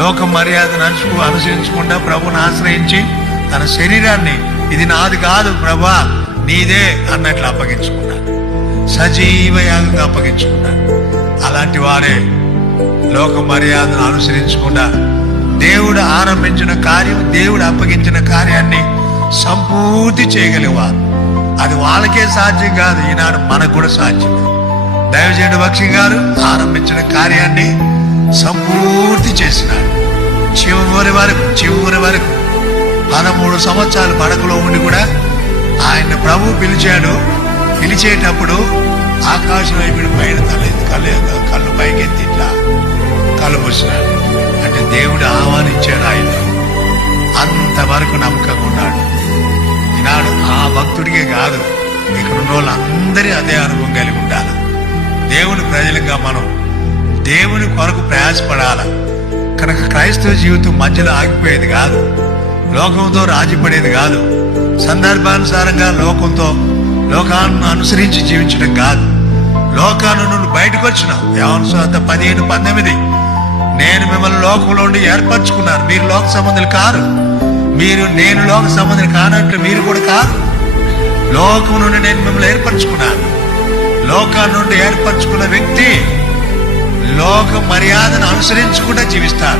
లోక మర్యాదను అనుసు అనుసరించకుండా ప్రభుని ఆశ్రయించి తన శరీరాన్ని ఇది నాది కాదు ప్రభా నీదే అన్నట్లు అప్పగించుకున్నాడు. సజీవ యాగంగా అప్పగించుకున్నాడు. అలాంటి వారే లోక మర్యాదను అనుసరించకుండా దేవుడు ఆరంభించిన కార్యం దేవుడు అప్పగించిన కార్యాన్ని సంపూర్తి చేయగలివారు అది వాళ్ళకే సాధ్యం కాదు ఈనాడు మనకు కూడా సాధ్యం దైవజనుడు భక్షి గారు ఆరంభించిన కార్యాన్ని సంపూర్తి చేసినాడు. చివరి వరకు చివరి వరకు పదమూడు సంవత్సరాలు పడకలో ఉండి కూడా ఆయన ప్రభు పిలిచాడు. పిలిచేటప్పుడు ఆకాశం వైపు పైన తలేదు కళ్ళు కళ్ళు పైకెత్తి ఇట్లా కళ్ళు మూసినాడు. అంటే దేవుడు ఆహ్వానించాడు ఆయన. అంతవరకు నమ్మకంగా ఉన్నాడు. ఈనాడు ఆ భక్తుడికే కాదు ఇక్కడ ఉన్న వాళ్ళందరి అదే అనుభవం కలిగి ఉండాలి. దేవుని ప్రజలుగా మనం దేవుని కొరకు ప్రయాసపడాల. కనుక క్రైస్తవ జీవితం మధ్యలో ఆగిపోయేది కాదు. లోకంతో రాజీపడేది కాదు. సందర్భానుసారంగా లోకంతో లోకాన్ని అనుసరించి జీవించడం కాదు. లోకాను నుండి బయటకు వచ్చినావు యవన పదిహేను పంతొమ్మిది. నేను మిమ్మల్ని లోకంలో ఉండి ఏర్పరచుకున్నాను. మీరు లోక సంబంధులు కారు. మీరు నేను లోక సంబంధులు కానట్లు మీరు కూడా కారు. లోకం నుండి నేను మిమ్మల్ని ఏర్పరచుకున్నాను. లోకాన్ని నుండి ఏర్పరచుకున్న వ్యక్తి లోక మర్యాదను అనుసరించకుండా జీవిస్తారు.